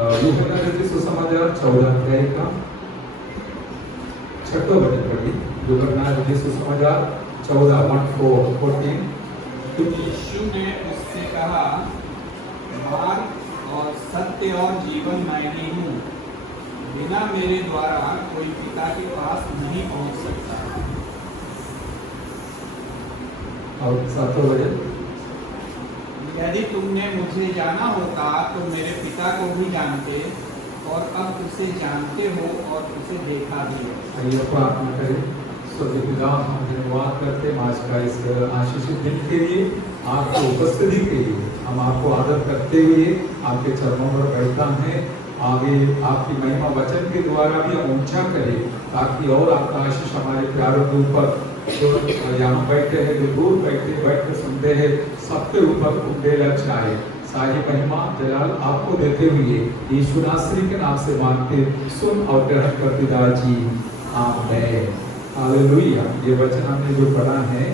यूहन्ना रचित सुसमाचार 14 अध्याय का 6वां वचन पढ़िए। यूहन्ना रचित सुसमाचार 14:14। तो यीशु ने उससे कहा, मार्ग और सत्य और जीवन मैं ही हूँ। बिना मेरे द्वारा कोई पिता के पास नहीं पहुँच सकता। और 7वां वचन, यदि तुमने मुझे जाना होता तो मेरे पिता को भी जानते, और अब उसे जानते हो और उसे देखा भी है। आइए प्रार्थना करें। स्वर्गीय पिता, हम धन्यवाद करते हैं आज का इस आशीषित दिन के लिए, आपकी उपस्थिति के लिए। हम आपको आदर करते हुए आपके चरणों पर बैठा है। आगे आपकी महिमा वचन के द्वारा भी हम ऊंचा करें, ताकि और आपका आशीष हमारे प्यारों के ऊपर, जो यहाँ बैठे हैं, जो दूर बैठ कर सुनते हैं, सबके ऊपर उंडेला छाए। सारी महिमा जलाल आपको देते हुए यीशु नासरी के नाम से मांगते, सुन और ग्रहण कर पिताजी, आमीन। हालेलुया। ये वचन हमने जो पढ़ा है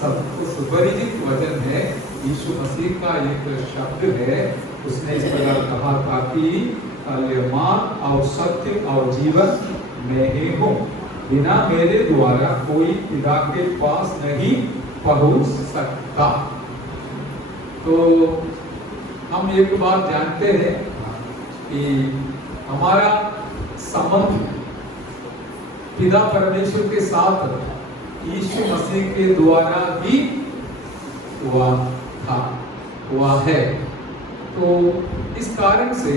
सब सुपरिचित वचन है। यीशु मसीह का एक शब्द है, उसने इस प्रकार कहा था कि मार्ग और सत्य और जीवन मैं ही हूँ। बिना मेरे द्वारा कोई पिता के पास नहीं पहुंच सकता। तो हम एक बात जानते हैं कि हमारा संबंध पिता परमेश्वर के साथ यीशु मसीह के द्वारा ही हुआ है। तो इस कारण से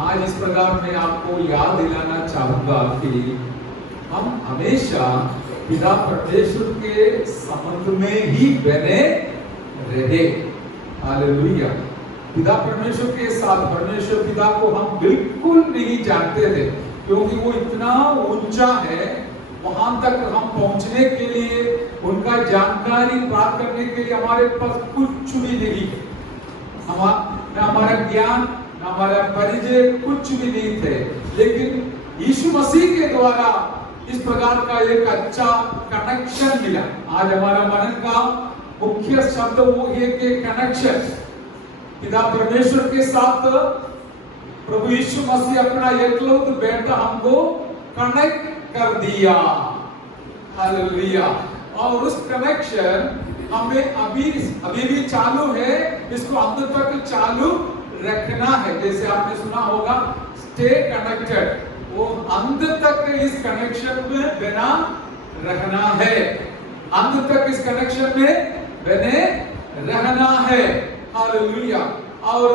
आज इस प्रकार मैं आपको याद दिलाना चाहूंगा कि हम हमेशा पिता परमेश्वर के संबंध में ही बने रहे। हालेलुया। पिता परमेश्वर के साथ, परमेश्वर पिता को हम बिल्कुल नहीं जानते थे, क्योंकि वो इतना ऊंचा है। वहां तक हम पहुंचने के लिए, उनका जानकारी प्राप्त करने के लिए हमारे पास कुछ भी नहीं है। हमारा ज्ञान, हमारा परिचय कुछ भी नहीं थे। लेकिन यीशु मसीह के द्वारा इस प्रकार का एक अच्छा कनेक्शन मिला। आज हमारा मन का मुख्य शब्द वो है कि कनेक्शन। पिता परमेश्वर के साथ प्रभु यीशु मसीह अपना एकलौता बेटा हमको कनेक्ट कर दिया। हालेलुया। और उस कनेक्शन हमें अभी भी चालू है, इसको अंत तक चालू रखना है। जैसे आपने सुना होगा, स्टे कनेक्टेड। वो अंत तक इस कनेक्शन में बना रहना है। अंत तक इस कनेक्शन में बने रहना है। हालेलुया। और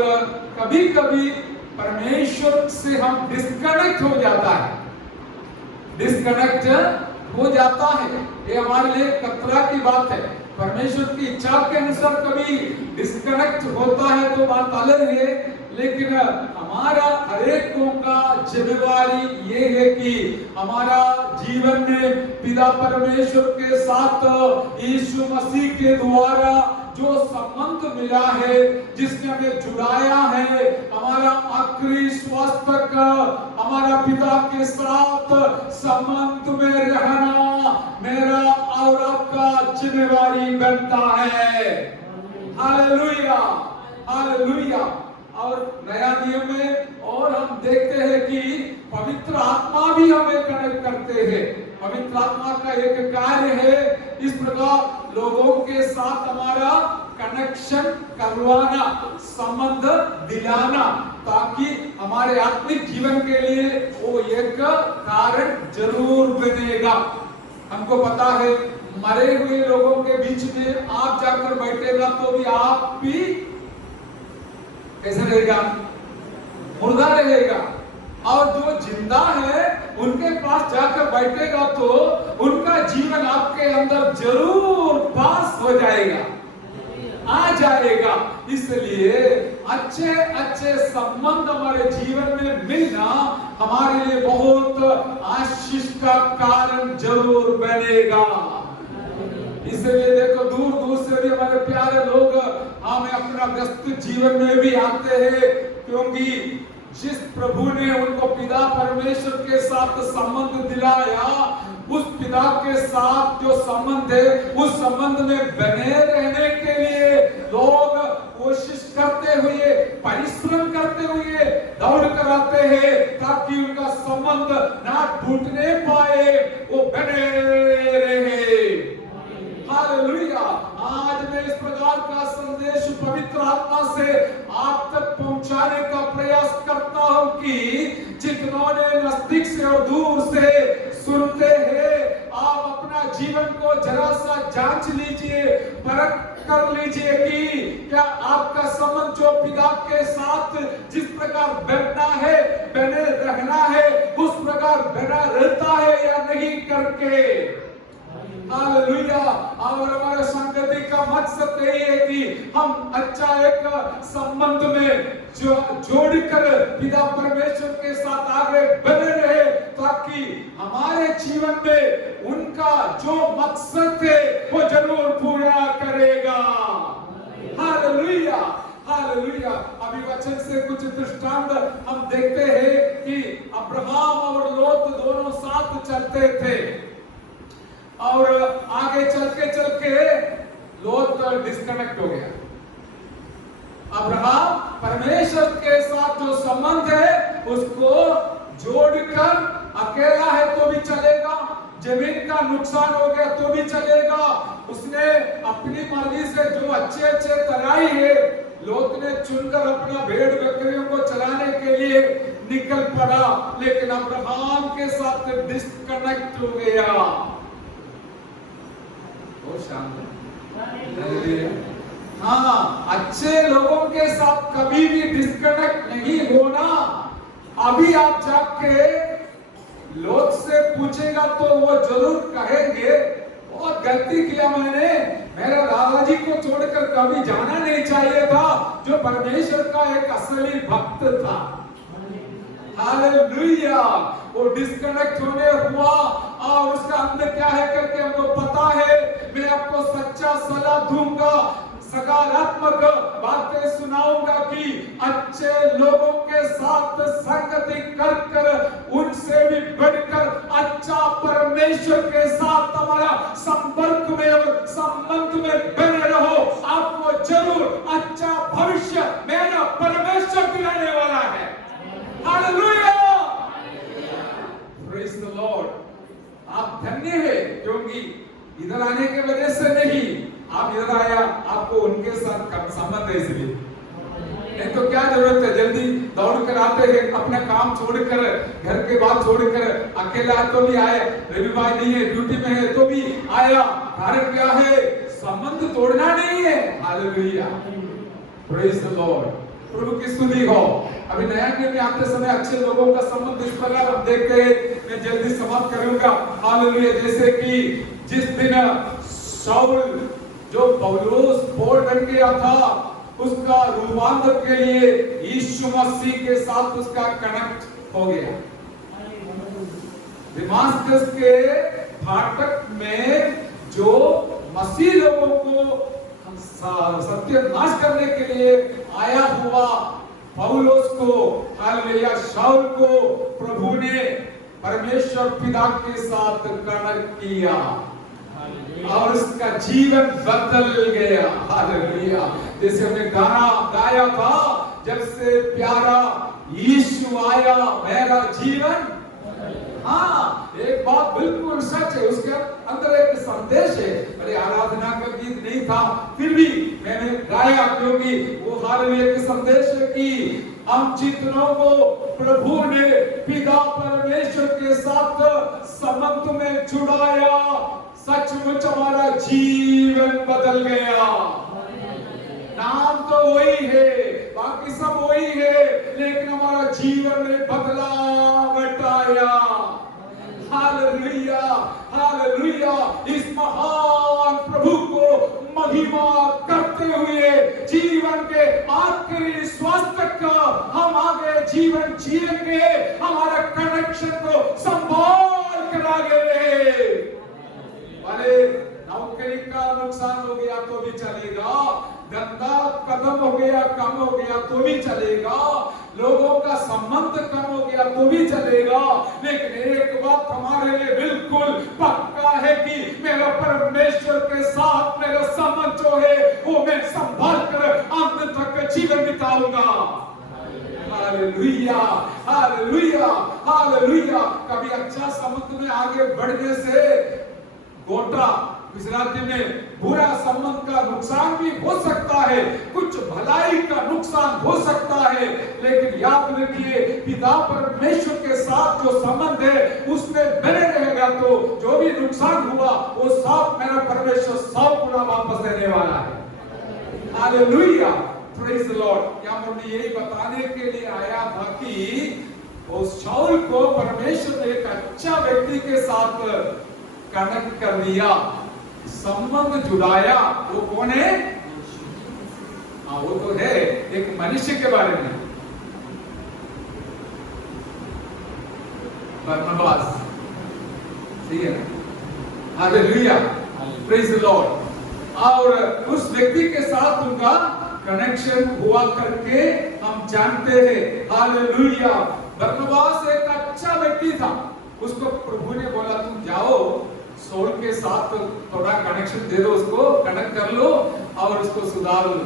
कभी कभी परमेश्वर से हम डिस्कनेक्ट हो जाता है, डिस्कनेक्ट हो जाता है। ये हमारे लिए खतरा की बात है। परमेश्वर की इच्छा के अनुसार कभी डिस्कनेक्ट होता है तो बात अलग है, लेकिन हमारा हरेकों का जिम्मेवारी ये है कि हमारा जीवन में पिता परमेश्वर के साथ यीशु मसीह के द्वारा जो संबंध मिला है, जिसने हमें जुड़ाया है, हमारा आखिरी श्वास तक हमारा पिता के साथ संबंध में रहना मेरा और आपका जिम्मेवारी बनता है। Hallelujah, hallelujah. और नया नियम में और हम देखते हैं कि पवित्र आत्मा भी हमें कनेक्ट करते हैं। पवित्र आत्मा का एक कार्य है इस प्रकार लोगों के साथ हमारा कनेक्शन करवाना, संबंध दिलाना, ताकि हमारे आत्मिक जीवन के लिए वो एक कारण जरूर बनेगा। हमको पता है, मरे हुए लोगों के बीच में आप जाकर बैठेगा तो भी आप भी कैसे रहेगा? मुर्दा रहेगा। और जो जिंदा है उनके पास जाकर बैठेगा तो उनका जीवन आपके अंदर जरूर पास हो जाएगा, आ जाएगा। इसलिए अच्छे अच्छे संबंध हमारे जीवन में मिलना हमारे लिए बहुत आशीष का कारण जरूर बनेगा। इसलिए देखो, दूर दूर से भी हमारे प्यारे लोग हमें अपना व्यस्त जीवन में भी आते हैं, क्योंकि जिस प्रभु ने उनको पिता परमेश्वर के साथ संबंध दिलाया, उस पिता के साथ जो संबंध है, उस संबंध में बने रहने के लिए लोग कोशिश करते हुए, परिश्रम करते हुए, दौड़ कर हैं ताकि उनका संबंध ना टूटने पाए, वो बने रहे। हालेलुया। आज मैं इस प्रकार का संदेश पवित्र आत्मा से आप तक पहुंचाने का प्रयास करता हूं कि जितनों ने नजदीक से और दूर से सुनते हैं, आप अपना जीवन को जरा सा जांच लीजिए, परख कर लीजिए कि क्या आपका संबंध जो पिता के साथ जिस प्रकार बनना है, बने रहना है, उस प्रकार बना रहता है या नहीं करके। हालेलुया। और हमारे संगति का मकसद यही है कि हम अच्छा एक संबंध में जोड़कर पिता परमेश्वर के साथ आगे बने रहे, ताकि हमारे जीवन में उनका जो मकसद है वो जरूर पूरा करेगा। Hallelujah, hallelujah. अभी वचन से कुछ दृष्टांत हम देखते हैं कि अब्राहम और लोत दोनों साथ चलते थे, और आगे चल के लोत डिस्कनेक्ट हो गया। अब्राहम परमेश्वर के साथ जो संबंध है उसको जोड़कर, अकेला है तो भी चलेगा, जमीन का नुकसान हो गया तो भी चलेगा, उसने अपनी मर्जी से जो अच्छे तराई है, लोत ने चुनकर अपना भेड़ बकरियों को चलाने के लिए निकल पड़ा, लेकिन अब्राहम के साथ डिस्कनेक्ट हो गया। हाँ, अच्छे लोगों के साथ कभी भी डिस्कनेक्ट नहीं होना। अभी आप जाके लोग से पूछेगा तो वो जरूर कहेंगे बहुत गलती किया मैंने, मेरा दादाजी को छोड़कर कभी जाना नहीं चाहिए था, जो परमेश्वर का एक असली भक्त था। हालेलुया। वो डिस्कनेक्ट होने हुआ, और उसका अंदर क्या है करके हमको पता है। मैं आपको सच्चा सलाह दूंगा, सकारात्मक बातें सुनाऊंगा कि अच्छे लोगों के साथ संगति कर उनसे भी बढ़कर अच्छा परमेश्वर के साथ हमारा संपर्क में और संबंध में बने रहो। आपको जरूर अच्छा भविष्य मेरा परमेश्वर दिलाने वाला है। Hallelujah, praise the Lord. आप धन्य है, क्योंकि इधर आने के वजह से नहीं, आप इधर आया आपको उनके साथ संबंध है, इसलिए। नहीं तो क्या जरूरत है, जल्दी दौड़ कर आते हैं, अपना काम छोड़कर, घर के बात छोड़कर, अकेला तो भी आए, रविवार नहीं है, ड्यूटी में है तो भी आया। कारण क्या है? संबंध तोड़ना नहीं है। Hallelujah, praise the lord. प्रभु की स्तुति हो। अभी नया नियम में आते समय अच्छे लोगों का संबंध इस प्रकार हम देखते हैं। मैं जल्दी समाप्त करूंगा। हालेलुया। जैसे कि जिस दिन शाऊल जो पौलुस पौल बन गया था, उसका रूपांतर के लिए यीशु मसीह के साथ उसका कनेक्ट हो गया। दमास्कस के फाटक में जो मसीह लोगों को सत्यानाश करने के लिए आया हुआ पौलुस को, हालेलुया, शाऊल को प्रभु ने परमेश्वर पिता के साथ कनेक्ट किया और उसका जीवन बदल गया। हालेलुया। जैसे हमने गाना गाया था, जब से प्यारा यीशु आया मेरा जीवन। हाँ, एक बात बिल्कुल सच है, उसके अंदर एक संदेश है। अरे आराधना का गीत नहीं था, फिर भी मैंने गाया, क्योंकि वो हालेलुया के संदेश है कि हम जितनों को प्रभु ने पिता परमेश्वर के साथ संबंध में जुड़ाया, सचमुच हमारा जीवन बदल गया। नाम तो वही है, बाकी सब वही है, लेकिन हमारा जीवन में बदलाव आया। Hallelujah, hallelujah. इस महान प्रभु को महिमा करते हुए जीवन के आखिरी श्वास तक हम आगे जीवन जिएंगे, हमारा कनेक्शन को संभाल कर आगे रहे। भले नौकरी का नुकसान हो गया तो भी चलेगा, धंधा कदम हो गया, कम हो गया तो भी चलेगा, लोगों का संबंध कम हो गया तो भी चलेगा, लेकिन एक बात हमारे लिए बिल्कुल पक्का है कि मेरा परमेश्वर के साथ मेरा संबंध जो है वो मैं संभाल कर अंत तक जीवन बिताऊंगा। Hallelujah, hallelujah, hallelujah. कभी अच्छा संबंध में आगे बढ़ने से गोटा गुजराती में बुरा संबंध का नुकसान भी हो सकता है, कुछ भलाई का नुकसान हो सकता है, लेकिन याद रखिए पिता परमेश्वर के साथ जो संबंध है उसमें बने रहेगा तो जो भी नुकसान हुआ वो सब मेरा परमेश्वर 100 गुना वापस देने वाला है। Hallelujah, praise the Lord. यहाँ पर मैं यही बताने के लिए आया था कि उस शाऊल को परमेश्वर ने एक अच्छा व्यक्ति के साथ कनेक्ट कर दिया, संबंध जुड़ाया। वो कौन है? हाँ, वो तो है एक मनुष्य के बारे में, बरनबास, ठीक है। Hallelujah, praise the Lord. और उस व्यक्ति के साथ उनका कनेक्शन हुआ करके हम जानते हैं। हालेलुया। बरनबास एक अच्छा व्यक्ति था, उसको प्रभु ने बोला तुम जाओ सोल के साथ थोड़ा कनेक्शन दे दो, उसको कनेक्ट कर लो और उसको सुधार लो,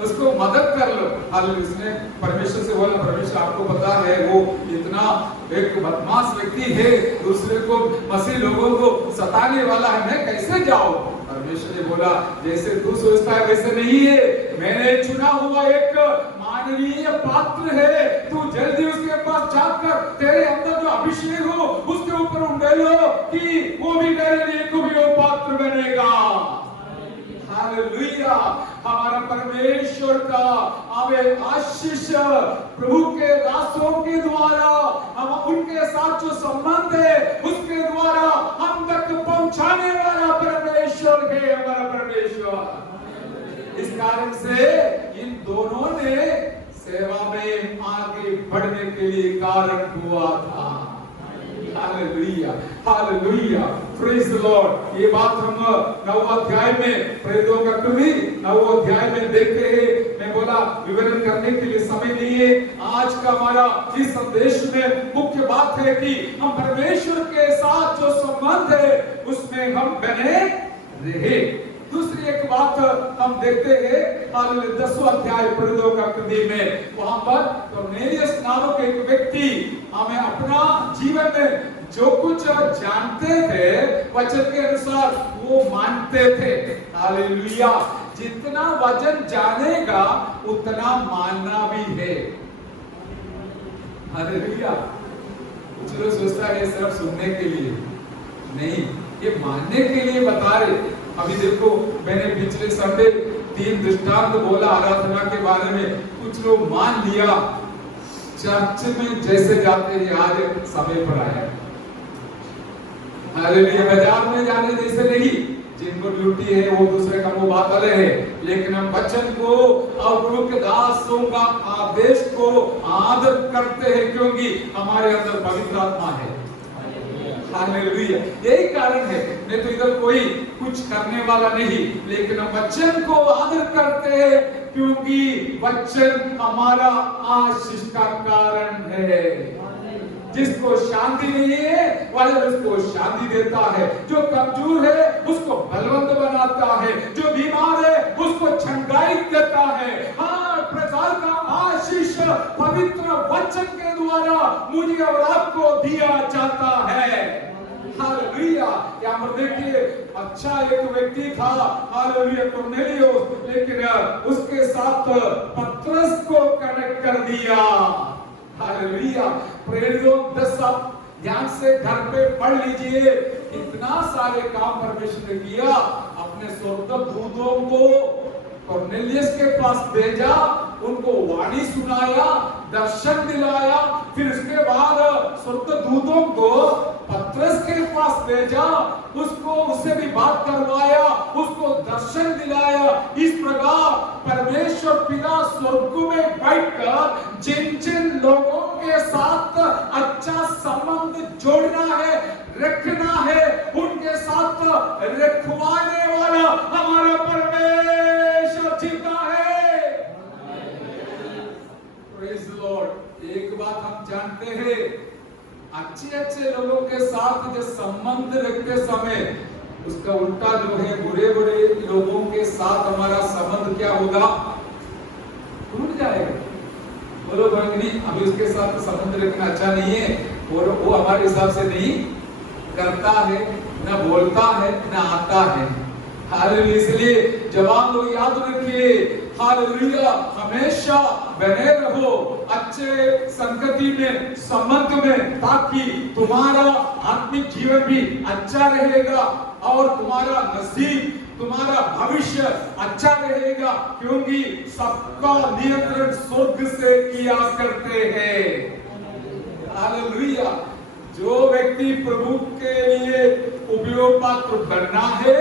उसको मदद कर लो। हालेलुया। उसने परमेश्वर से बोला परमेश्वर आपको पता है वो इतना एक बदमाश व्यक्ति है, दूसरे को मसीह लोगों को सताने वाला है, मैं कैसे जाऊं? परमेश्वर ने बोला जैसे तू सोचता है वैसे नहीं है, मैंने चुना हुआ एक माननीय पात्र है, तू जल्दी उसके पास जाकर तेरे अंदर जो अभिषेक हो उसके ऊपर उंडेलो कि वो भी तेरे लिए को भी वो पात्र बनेगा। हालेलुया। हमारा परमेश्वर का हमें आशीष प्रभु के दासों के द्वारा हम उनके साथ जो संबंध है उसके द्वारा हम तक पहुंचाने वाला परमेश्वर है हमारा परमेश्वर। इस कारण से इन दोनों ने सेवा में आगे बढ़ने के लिए कारण हुआ था। Hallelujah, hallelujah, praise the Lord. ये बात हम 9 अध्याय में प्रेरितों का कृति 9 अध्याय में देखते हैं। मैं बोला विवरण करने के लिए समय नहीं है। आज का हमारा इस संदेश में मुख्य बात है कि हम परमेश्वर के साथ जो संबंध है उसमें हम बने रहे। दूसरी एक बात हम देखते हैं 10वां अध्याय प्रेरितों का कृति में, वहां पर कर्नेलियस नामक एक व्यक्ति हमें अपना जीवन में जो कुछ जानते थे वचन के अनुसार वो मानते थे। हालेलुया। जितना वचन जानेगा उतना मानना भी है। हालेलुया। कुछ लोग सोचता है सिर्फ सुनने के लिए नहीं, ये मानने के लिए बता रहे। अभी देखो मैंने पिछले संडे 3 दृष्टांत बोला आराधना के बारे में, कुछ लोग मान लिया, चर्च में जैसे जाते हैं आज समय पर आया। हालेलुया। बाजार में जाने जैसे नहीं, जिनको ड्यूटी है वो दूसरे का वो बात अलग है, लेकिन हम वचन को और प्रभु के दासों का आदेश को आदर करते हैं क्योंकि हमारे अंदर पवित्र आत्मा है। हालेलुया। यही कारण है, नहीं तो इधर कोई कुछ करने वाला नहीं, लेकिन हम वचन को आदर करते हैं क्योंकि वचन हमारा आशीष का कारण है। जिसको शांति नहीं है वह उसको शांति देता है, जो कमजोर है उसको बलवंत बनाता है, जो बीमार है उसको चंगाई देता है। हाँ, प्रसाद का आशीष पवित्र वचन के द्वारा मुझे और आपको दिया जाता है। हालेलुया। यहाँ पर देखिए अच्छा एक व्यक्ति था, हालेलुया, कुरनेलियुस, लेकिन उसके साथ पतरस को कनेक्ट कर दिया। हालेलुया। प्रेरितों 10 आप ध्यान से घर पे पढ़ लीजिए, इतना सारे काम परमेश्वर ने किया। अपने स्वर्गदूतों को कुरनेलियुस के पास भेजा, उनको वाणी सुनाया, दर्शन दिलाया, फिर उसके बाद स्वर्गदूतों को पतरस के पास भेजा, उसको उससे भी बात करवाया, उसको दर्शन दिलाया। इस प्रकार परमेश्वर पिता स्वर्ग में बैठकर जिन जिन लोगों के साथ अच्छा संबंध जोड़ना है, रखना है, उनके साथ रखवाने वाला हमारा परमेश्वर जीता है। Praise the Lord. एक बात हम जानते हैं, अच्छे लोगों के साथ जो संबंध रखते समय उसका उल्टा जो है बुरे लोगों के साथ हमारा संबंध क्या होगा? टूट जाएगा। बोलो भाई नहीं, अभी उसके साथ संबंध रखना अच्छा नहीं है, और वो हमारे हिसाब से नहीं करता है, ना बोलता है, ना आता है। हालेलुया। इसलिए जवान लोग याद रखिए, हालेलुया, हमेशा बने रहो अच्छे संगति में, संबंध में, ताकि तुम्हारा आत्मिक जीवन भी अच्छा रहेगा और तुम्हारा नसीब, तुम्हारा भविष्य अच्छा रहेगा, क्योंकि सबका नियंत्रण स्वर्ग से किया करते हैं। हालेलुया। जो व्यक्ति प्रभु के लिए उपयोग पात्र बनना है,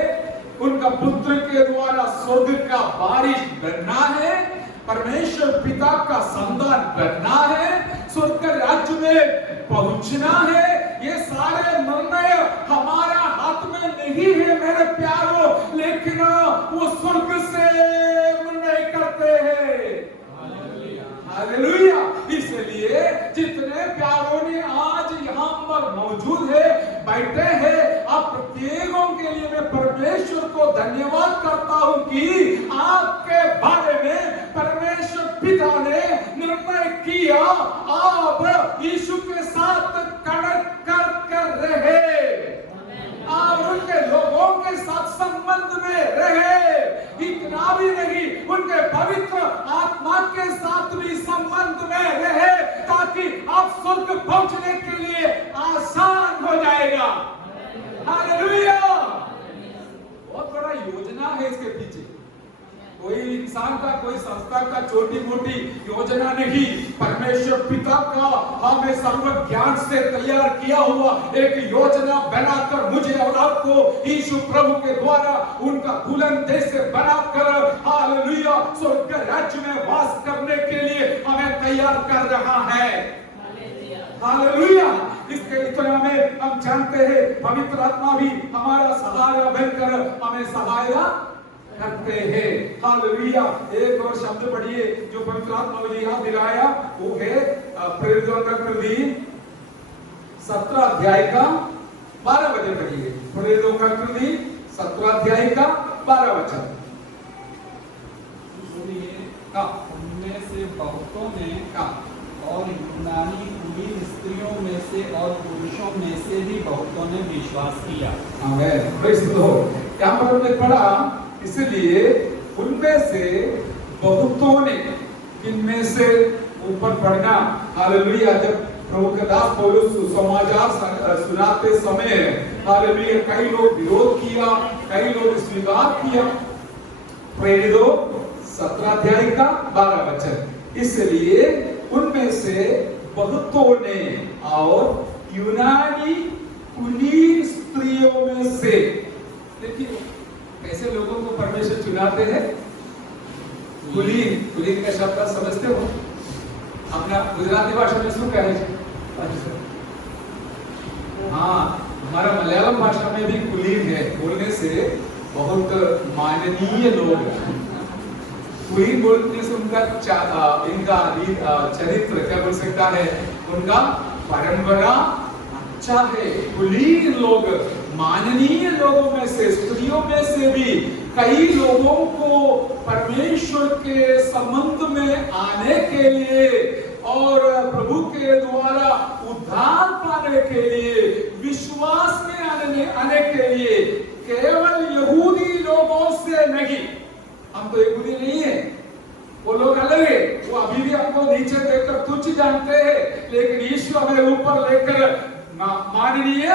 उनका पुत्र के द्वारा स्वर्ग का बारिश बनना है, परमेश्वर पिता का संतान बनना है, स्वर्ग राज्य में पहुंचना है, ये सारे निर्णय हमारा हाथ में नहीं है मेरे प्यारों, लेकिन वो स्वर्ग से निर्णय करते हैं। हालेलुया। इसलिए जितने प्यारों ने आज यहाँ पर मौजूद है, बैठे हैं, आप प्रत्येकों के लिए मैं परमेश्वर को धन्यवाद करता हूँ कि आपके बारे में परमेश्वर पिता ने निर्णय किया, आप यीशु के साथ कनेक्ट कर रहे और उनके लोगों के साथ संबंध में रहे। इतना भी नहीं, उनके पवित्र आत्मा के साथ भी संबंध में रहे, ताकि आप स्वर्ग पहुंचने के लिए आसान हो जाएगा। हालेलुया। बहुत बड़ा योजना है इसके पीछे, कोई इंसान का, कोई संस्था का छोटी मोटी योजना नहीं, परमेश्वर पिता का हमें सर्व ज्ञान से तैयार किया हुआ एक योजना बनाकर मुझे और आपको यीशु प्रभु के द्वारा उनका बुलंद देश से बनाकर, हालेलुया, स्वर्ग राज्य में वास करने के लिए हमें तैयार कर रहा है। हालेलुया। इसके इतना में हम जानते हैं, पवित्र आत्मा भी हमारा सहारा बनकर हमें सहायता करते हैं। हालेलुया। एक और शब्द पढ़िए जो पवित्र आत्मा मुझे याद दिलाया, वो है प्रेरितों का कृति 17 अध्याय का 12 वचन पढ़िए। प्रेरितों का कृति 17 अध्याय का 12 वचन। उनमें से बहुतों ने और यूनानी कुलीन स्त्रियों में से और पुरुषों में से भी बहुतों ने विश्वास किया। आमीन। Praise the Lord. क्या मतलब हमने पढ़ा, इसलिए उनमें से बहुतों ने, इनमें से ऊपर पढ़ना, हालेलुया। जब प्रभु के दास पौलुस सुसमाचार सुनाते समय, हालेलुया, कई लोग विरोध किया, कई लोग स्वीकार किया। प्रेरितों 17 अध्याय का 12 वचन। इसलिए उनमें से बहुतों ने और यूनानी कुलीन स्त्रियों में से, देखिए कैसे लोगों को परमेश्वर चुनाते हैं। कुलीन का शब्द समझते हो? अपना गुजराती भाषा में શું કહે છે? हाँ, हमारा मलयालम भाषा में भी कुलीन है, बोलने से बहुत माननीय लोग हैं। कुलीन बोलने से उनका इनका चरित्र क्या बोल सकता है, उनका परंपरा अच्छा है। कुलीन लोग माननीय लोगों में से, स्त्रियों में से भी कई लोगों को परमेश्वर के संबंध में आने के लिए और प्रभु के द्वारा उद्धार पाने के लिए, विश्वास में आने के लिए, केवल यहूदी लोगों से नहीं। हम तो यहूदी नहीं है, वो लोग अलग है, वो अभी भी हमको नीचे देखकर तुच्छ जानते हैं, लेकिन यीशु हमें ऊपर लेकर माननीय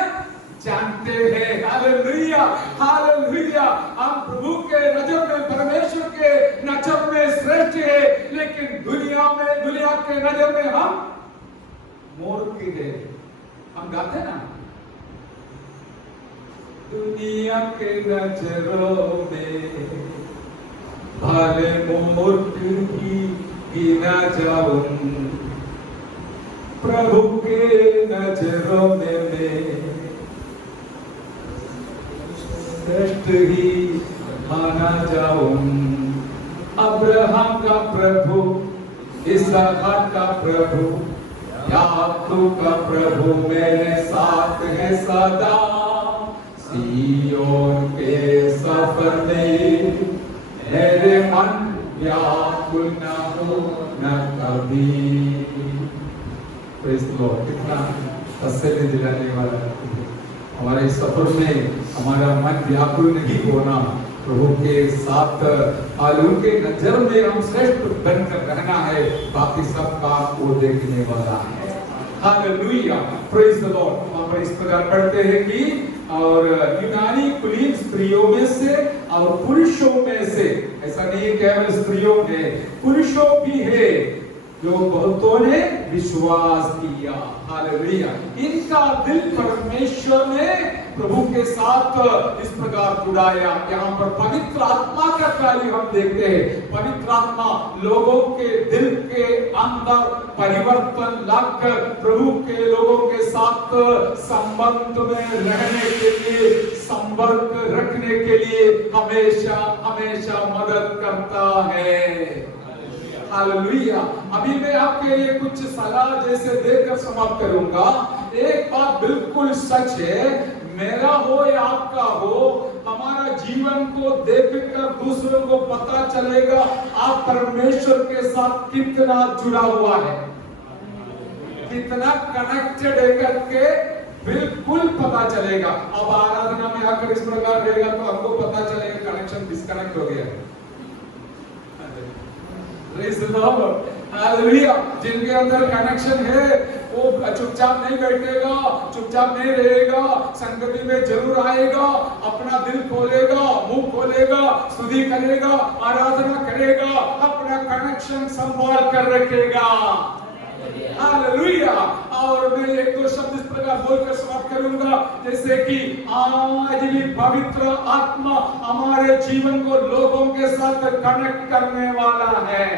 जानते हैं। Hallelujah, hallelujah. हम प्रभु के नजर में, परमेश्वर के नजर में श्रेष्ठ है, लेकिन दुनिया के नजर में हम मूर्ख हैं। हम गाते ना, दुनिया के नजरों में भले मूर्ख ही गिना जाऊं, प्रभु के नजरों में मैं श्रेष्ठ ही माना जाऊं। अब्राहम का प्रभु, इसहाक का प्रभु, याकूब का प्रभु मेरे साथ है सदा। सिय्योन के सफर में मेरे मन व्याकुल न हो। न कभी। Praise the Lord. कितना तसल्ली दिलाने वाला है। हमारे सफर में हमारा मन व्याकुल नहीं होना, प्रभु के साथ और उनके नजर में हम श्रेष्ठ बनकर रहना है, बाकी सब काम वो देखने वाला है। Hallelujah, praise the Lord. वहां पर इस प्रकार पढ़ते हैं कि और यूनानी कुलीन स्त्रियों में से और पुरुषों में से, ऐसा नहीं है केवल स्त्रियों में, पुरुषों भी है जो बहुतों ने विश्वास किया। हालेलुया। इनका दिल परमेश्वर ने प्रभु के साथ इस प्रकार जुड़ाया। यहाँ पर पवित्र आत्मा का कार्य हम देखते हैं। पवित्र आत्मा लोगों के दिल के अंदर परिवर्तन लाकर प्रभु के लोगों के साथ संबंध में रहने के लिए, संपर्क रखने के लिए हमेशा हमेशा मदद करता है। हालेलुया। अभी मैं आपके लिए कुछ सलाह जैसे देकर समाप्त करूंगा। एक बात बिल्कुल सच है, मेरा हो या आपका हो, हमारा जीवन को देखकर दूसरों को पता चलेगा आप परमेश्वर के साथ कितना जुड़ा हुआ है, कितना कनेक्टेड है करके बिल्कुल पता चलेगा। अब आराधना में आकर इस प्रकार रहेगा तो हमको पता चलेगा कनेक्शन डिस्कनेक्ट हो गया है। हालेलुया। जिनके अंदर कनेक्शन है वो चुपचाप नहीं बैठेगा, चुपचाप नहीं रहेगा, संगति में जरूर आएगा, अपना दिल खोलेगा, मुंह खोलेगा, स्तुति करेगा, आराधना करेगा, अपना कनेक्शन संभाल कर रखेगा। हालेलुया। और मैं एक दो शब्द इस प्रकार बोलकर समाप्त करूंगा, जैसे कि आज भी पवित्र आत्मा हमारे जीवन को लोगों के साथ कनेक्ट करने वाला है।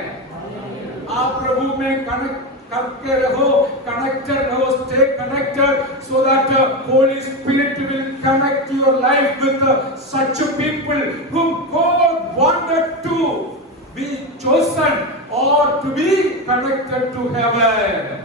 आप प्रभु में कनेक्ट करके रहो, कनेक्टेड रहो, stay connected so that Holy Spirit will connect your life with such people whom God wanted to be chosen or to be connected to heaven.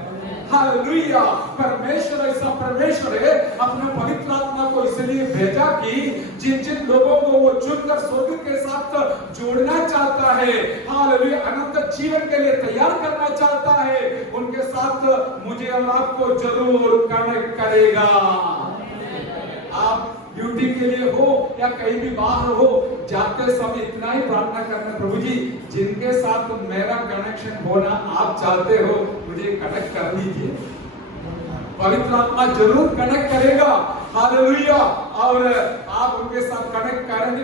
Hallelujah. परमेश्वर ऐसा परमेश्वर है, अपने पवित्र आत्मा को इसलिए भेजा कि जिन जिन लोगों को वो चुनकर स्वर्ग के साथ जोड़ना चाहता है, हालेलुया, अनंत जीवन के लिए तैयार करना चाहता है, उनके साथ मुझे और आपको जरूर कनेक्ट करेगा। आप ड्यूटी के लिए हो या कहीं भी बाहर हो, जाते समय इतना ही प्रार्थना करना, प्रभु जी जिनके साथ मेरा कनेक्शन होना आप चाहते हो मुझे कनेक्ट कर दीजिए। पवित्र आत्मा जरूर कनेक्ट करेगा। हालेलुया। और आप उनके साथ कनेक्ट करेंगे,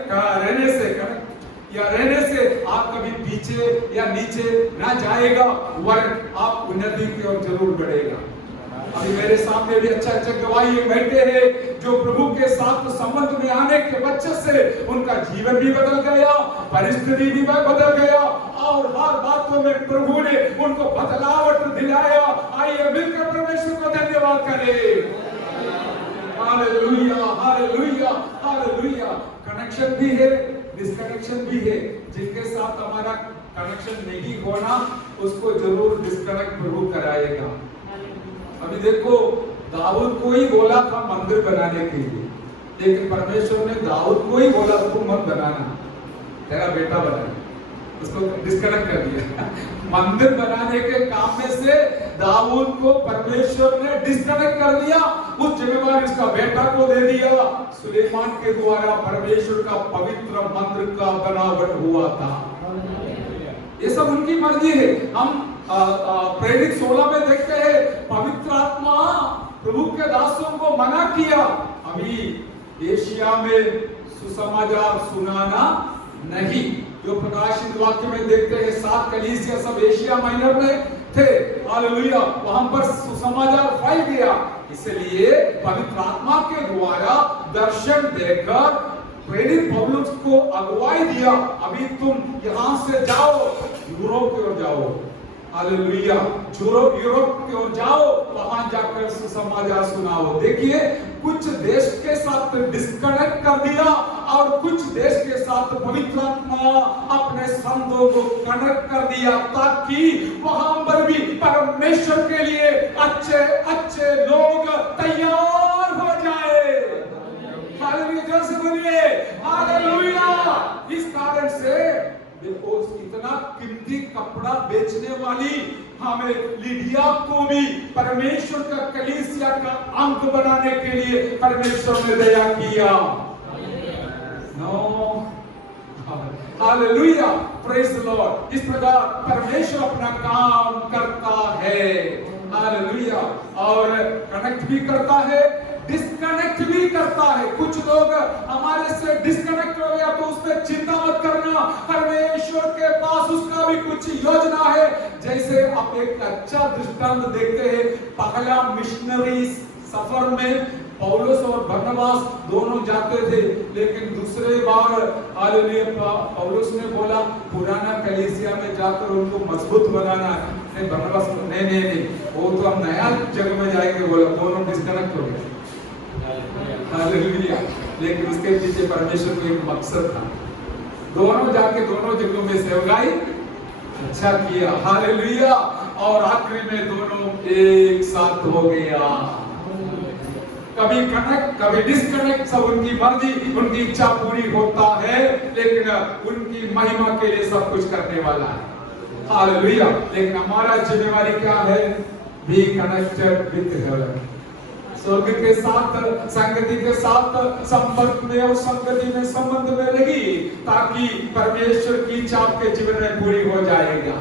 रहने से आप कभी पीछे या नीचे ना जाएगा, वरन आप उन्नति की ओर जरूर बढ़ेगा। अभी मेरे सामने भी अच्छा गवाही बैठे हैं जो प्रभु के साथ संबंध में आने के वजह से उनका जीवन भी बदल गया, परिस्थिति भी बदल गया और हर बातों में प्रभु ने उनको बदलावट दिलाया। आइए मिलकर परमेश्वर को धन्यवाद करें। Hallelujah, hallelujah, hallelujah. कनेक्शन भी है, डिस्कनेक्शन भी है। जिनके साथ हमारा कनेक्शन नहीं होना उसको जरूर डिस्कनेक्ट प्रभु कराएगा। अभी देखो, दाऊद को ही बोला था मंदिर बनाने के लिए, लेकिन परमेश्वर ने दाऊद को ही बोला तुम मत बनाना, तेरा बेटा बनाना, उसको डिस्कनेक्ट कर दिया। मंदिर बनाने के काम में से दाऊद को परमेश्वर ने डिस्कनेक्ट कर दिया, उस जिम्मेवारी उसका बेटा को दे दिया। सुलेमान के द्वारा परमेश्वर का पवित्र मंदिर का बनावट हुआ था। ये सब उनकी मर्जी है। हम प्रेरित 16 में देखते हैं पवित्र आत्मा प्रभु के दासों को मना किया, अभी एशिया में सुसमाचार सुनाना नहीं। जो प्रकाशित वाक्य में देखते हैं 7 कलीसिया सब एशिया माइनर में थे। हालेलुया। वहां पर सुसमाचार फैल गया, इसलिए पवित्र आत्मा के द्वारा दर्शन देकर प्रेरित पौलुस को अगुवाई दिया, अभी तुम यहां से जाओ, यूरोप की ओर जाओ। हालेलुया। यूरोप की ओर जाओ, वहां जाकर सुसमाचार सुनाओ। देखिए, कुछ देश के साथ डिस्कनेक्ट कर दिया और कुछ देश के साथ पवित्र आत्मा अपने संतों को कनेक्ट कर दिया, ताकि वहां पर भी परमेश्वर के लिए अच्छे अच्छे लोग तैयार हो जाए। हालेलुया, जोर से बोलिए हालेलुया। इस कारण से देखो, इतना कीमती कपड़ा बेचने वाली हमें लिडिया को भी परमेश्वर का कलीसिया का अंग बनाने के लिए परमेश्वर ने दया किया। No, hallelujah, praise the lord. इस प्रकार परमेश्वर अपना काम करता है, हालेलुया, और कनेक्ट भी करता है, डिस्कनेक्ट भी करता है। कुछ लोग हमारे से डिस्कनेक्ट हो गया तो उसमें चिंता मत करना, परमेश्वर के पास उसका भी कुछ योजना है। जैसे आप एक अच्छा दृष्टांत देखते हैं, पहला मिशनरी सफर में पौलुस और बरनबास दोनों जाते थे, लेकिन दूसरे बार हालेलुया पौलुस ने बोला पुराना कलीसिया में जाकर उनको मजबूत बनाना है। नहीं, बरनबास नहीं, वो तो हम नया जगह में जाएंगे बोला, दोनों डिस्कनेक्ट हो गए। हालेलुया, लेकिन उसके पीछे परमेश्वर को एक मकसद था, दोनों जाके दोनों जगहों में सेवकाई अच्छा किया, हालेलुया, और आखिरी में दोनों एक साथ हो गया। कभी कनेक्ट कभी डिस्कनेक्ट, सब उनकी मर्जी, उनकी इच्छा पूरी होता है, लेकिन उनकी महिमा के लिए सब कुछ करने वाला है, हालेलुया। लेकिन हमारा जिम्मेवारी क्या है? बी कनेक्टेड विद हेवन, स्वर्ग के साथ, संगति के साथ संपर्क में और संगति में संबंध में रही, ताकि परमेश्वर की इच्छा आपके जीवन में पूरी हो जाएगा।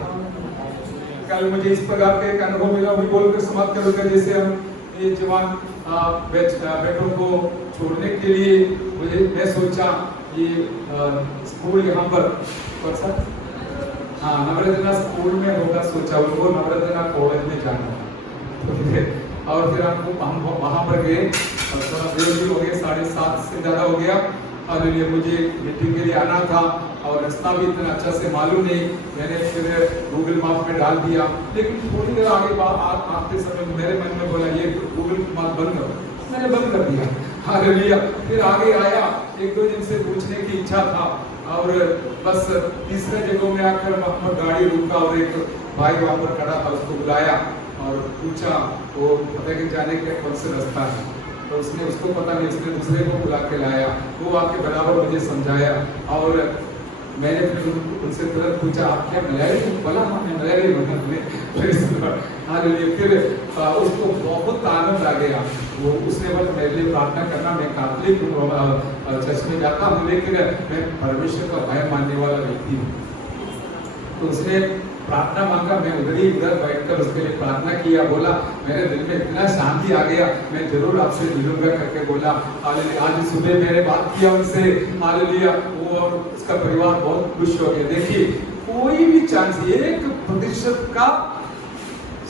कल मुझे इस प्रकार का एक अनुभव मिला, भी बोलकर समाप्त करूंगा। जैसे हम ये जवान बेटों को छोड़ने के लिए मैं सोचा ये स्कूल यहाँ पर नवरत्ना स्कूल में होगा, सोचा उनको नवरत्ना कॉलेज में जाना तो और फिर हम वहाँ पर गए और थोड़ा देर भी हो गया, 7:30 से ज़्यादा हो गया। और मुझे मीटिंग के लिए आना था और रास्ता भी इतना अच्छा से मालूम नहीं, मैंने फिर गूगल मैप में डाल दिया, लेकिन थोड़ी देर आगे आते समय मेरे मन में बोला ये गूगल मैप बंद करो, मैंने बंद कर दिया, हालेलुया। फिर आगे आया, 1-2 दिन से पूछने की इच्छा था, और बस तीसरे जगह में आकर वहाँ पर गाड़ी रुका और एक भाई वहाँ पर खड़ा था, उसको बुलाया और पूछा वो पता कि जाने के कौन से रास्ता है, तो उसने उसको पता नहीं, उसने दूसरे को बुला के लाया, वो आके बराबर मुझे समझाया। और मैंने फिर उनसे तुरंत पूछा आप क्या मलयाली? बोला हाँ मैं मलयाली हूँ। फिर उसको बहुत आनंद आ गया, वो उसने बोला मेरे लिए प्रार्थना करना, मैं कैथोलिक हूँ, चर्च में जाता हूँ, लेकिन मैं परमेश्वर का भय मानने वाला व्यक्ति हूँ। तो उसने प्रार्थना मांगा, मैं उधर बैठकर उसके लिए प्रार्थना किया, बोला मेरे दिल में इतना शांति आ गया, मैं जरूर आपसे मिलूंगा करके बोला, हालेलुया। आज सुबह मैंने बात किया उनसे, हालेलुया, वो और उसका परिवार बहुत खुश हो गया। देखिए कोई भी चांस 1% का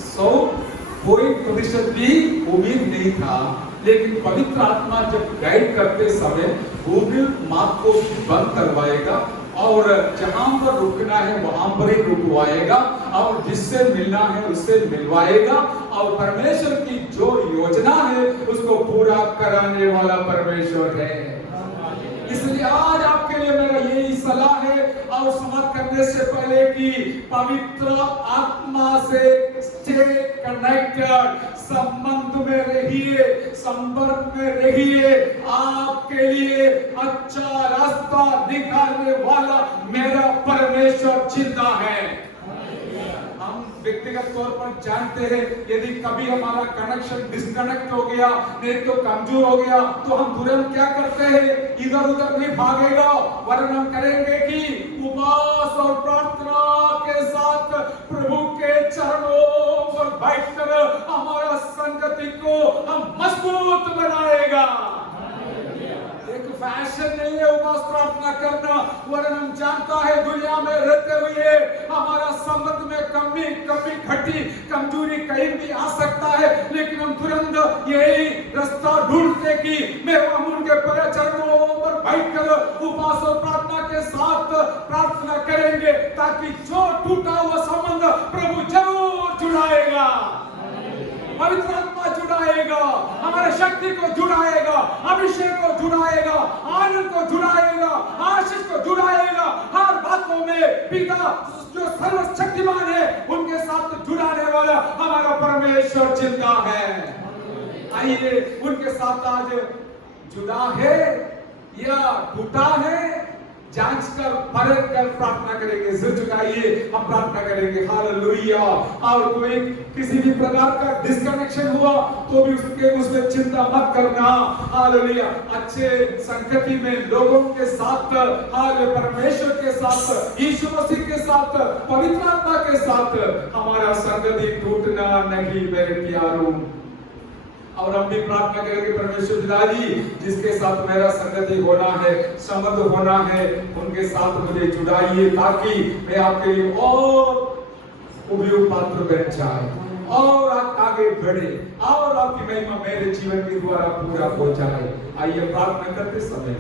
100% भी उम्मीद नहीं था, लेकिन पवित्र आत्मा जब गाइड करते समय गूगल मैप को बंद करवाएगा और जहां पर रुकना है वहां पर ही रुकवाएगा, और जिससे मिलना है उससे मिलवाएगा, और परमेश्वर की जो योजना है उसको पूरा कराने वाला परमेश्वर है। इसलिए आज आपके लिए मेरा यही सलाह है, और समाप्त करने से पहले कि पवित्र आत्मा से स्टे कनेक्टेड, संबंध में रहिए, संपर्क में रहिए। आपके लिए अच्छा रास्ता दिखाने वाला मेरा परमेश्वर जिंदा है। हम व्यक्तिगत तौर पर जानते हैं, यदि कभी हमारा कनेक्शन डिस्कनेक्ट हो गया, नहीं तो कमजोर हो गया, तो हम तुरंत क्या करते हैं? इधर उधर नहीं भागेगा, वरन हम करेंगे कि उपवास और प्रार्थना के साथ प्रभु के चरणों पर बैठकर हमारा संगति को हम मजबूत बनाएगा। एक फैशन नहीं है उपवास प्रार्थना करना, वरन हम जानता है दुनिया में रहते हुए हमारा संबंध में कमी घटी कमजोरी कहीं भी आ सकता है, लेकिन हम तुरंत यही रास्ता ढूंढते कि मैं हम उनके चरणों पर बैठकर उपवास और प्रार्थना के साथ प्रार्थना करेंगे, ताकि जो टूटा हुआ संबंध प्रभु जरूर जुड़ाएगा, पवित्र आत्मा जुड़ाएगा, हमारे शक्ति को जुड़ाएगा, अभिषेक को जुड़ाएगा, आनंद को जुड़ाएगा, आशीष को जुड़ाएगा, हर बातों में पिता जो सर्वशक्तिमान है उनके साथ जुड़ाने वाला हमारा परमेश्वर जिंदा है। आइए उनके साथ आज जुड़ा है या टूटा है, जांच कर परख कर प्रार्थना करेंगे। सिर झुकाइए, हम प्रार्थना करेंगे। हालेलुया। और कोई किसी भी प्रकार का डिस्कनेक्शन हुआ तो भी उसमें चिंता मत करना। हालेलुया। अच्छे संगति में लोगों के साथ, हालेलुया, परमेश्वर के साथ, यीशु मसीह के साथ, पवित्र आत्मा के साथ हमारा संगति टूटना नहीं मेरे प्यारों। और हम भी प्रार्थना करेंगे परमेश्वर पिताजी, जिसके साथ मेरा संगति होना है, संबंध होना है, उनके साथ मुझे जुड़ाइए ताकि मैं आपके लिए और उपयुक्त पात्र बन जाए और आप आगे बढ़े और आपकी महिमा मेरे जीवन के द्वारा पूरा हो जाए। आइए प्रार्थना करते समय